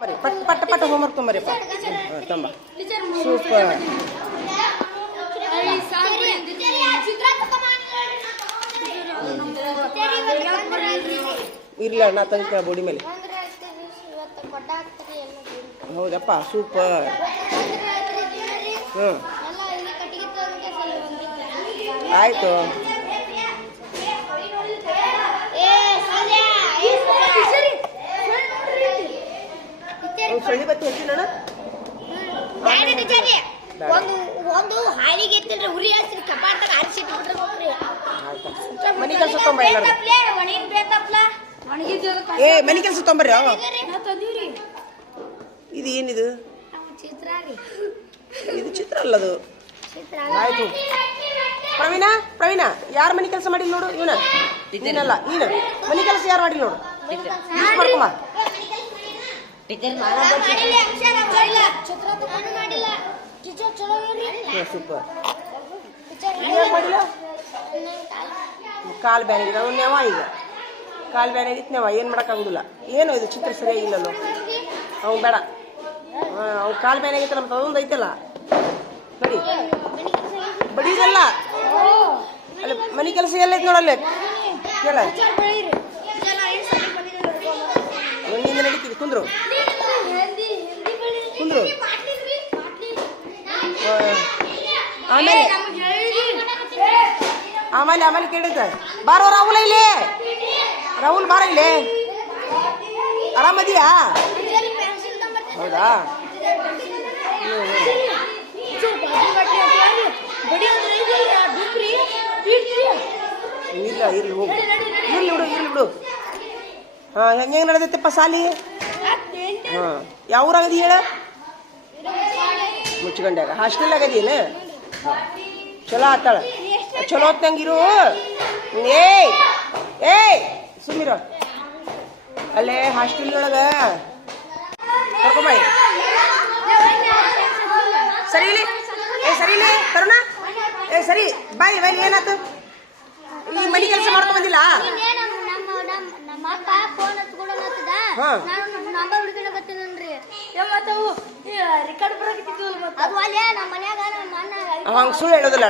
ಪಟ್ ಪಟ್ ಪಟ್ ಹೋಮ್ವರ್ಕ್ ತೊಂಬರಿಪ್ಪ ತಂಬ ಸೂಪರ್ ಇರ್ಲ ನಾ ತಂಗ ಬೋಡಿ ಮೇಲೆ ಹೌದಪ್ಪ ಸೂಪರ್ ಹ್ಞೂ ಆಯಿತು ಸಳಿ ಬತ್ತಿ ಹಚ್ಚಿ ನಾನು ಒಂದು ಹಾಲಿಗೆ ಎತ್ತಿದ್ರೆ ಉರಿ ಹಚ್ಚಿ ಕಪಾಟಾಗ ಆರಿಸಿಟ್ಬಿಟ್ರೆ ಮನೆ ಕೆಲಸ ತೊಂಬ ಏ ಮನೆ ಕೆಲಸ ತೊಂಬರ್ರಿ ಇದು ಏನಿದು ಇದು ಚಿತ್ರ ಅಲ್ಲದು ಆಯ್ತು ಪ್ರವೀಣ ಯಾರು ಮನೆ ಕೆಲಸ ಮಾಡಿಲ್ಲ ನೋಡು ಇವನಲ್ಲ ನೀನು ಮನೆ ಕೆಲಸ ಯಾರು ಮಾಡಿಲ್ಲ ನೋಡು ಮಾಡ್ಕೊಂಬ ಸೂಪರ್ ಕಾಲು ಬ್ಯಾನಿಗೆ ಅವ್ನು ನೆವ ಈಗ ಕಾಲು ಬ್ಯಾನಾಗಿತ್ತು ನೆವ ಏನು ಮಾಡೋಕ್ಕಾಗೋದಿಲ್ಲ ಏನು ಇದು ಚಿತ್ರ ಸರಿಯಾಗಿಲ್ಲಲ್ಲೋ ಅವ್ನು ಬೇಡ ಅವ್ನು ಕಾಲು ಬ್ಯಾನಾಗಿತ್ತು ನಮ್ಮ ಅದೊಂದು ಐತಲ್ಲ ಬಡಿ ಬಡಿದಲ್ಲ ಅಲ್ಲಿ ಮನೆ ಕೆಲಸ ಎಲ್ಲ ಐತೆ ನೋಡಲ್ಲೇ ಕೇಳ ನಿಂದ ನಡೀತೀವಿ ಕುಂದ್ರು ಆಮೇಲೆ ಆಮೇಲೆ ಆಮೇಲೆ ಕೇಳಿದ್ದ ಬಾರೋ ರಾಹುಲ್ ಇಲ್ಲಿ ರಾಹುಲ್ ಬಾರ ಇಲ್ಲಿ ಆರಾಮದಿಯಾ ಹೌದಾ ಇಲ್ಲ ಇರ್ಲಿ ಹೋಗು ಇರ್ಲಿ ಬಿಡು ಹಾಂ ಹೆಂಗೆ ನಡೆದೈತಪ್ಪ ಸಾಲಿ ಹಾಂ ಯಾವ ಊರಾಗದಿ ಹೇಳ ಮುಚ್ಕೊಂಡ್ಯಾಗ ಹಾಸ್ಟೆಲ್ ಆಗದೀನ ಚಲೋ ಆತಾಳ ಚಲೋ ಹೊತ್ನಂಗಿರು ಏಯ್ ಸುಮ್ಮಿರ ಅಲ್ಲೇ ಹಾಸ್ಟೆಲ್ ಒಳಗ ಕರ್ಕೊಂಬಾಯಿ ಸರಿ ಸರಿಲೇ ಕರುಣ ಸರಿ ಬಾಯ್ ಏನಾಯ್ತು ಈ ಮನೆ ಕೆಲಸ ಮಾಡ್ಕೊಂಡ್ ಬಂದಿಲ್ಲ ಹಂಗ ಸುಳ್ಳು ಹೇಳೋದಿಲ್ಲ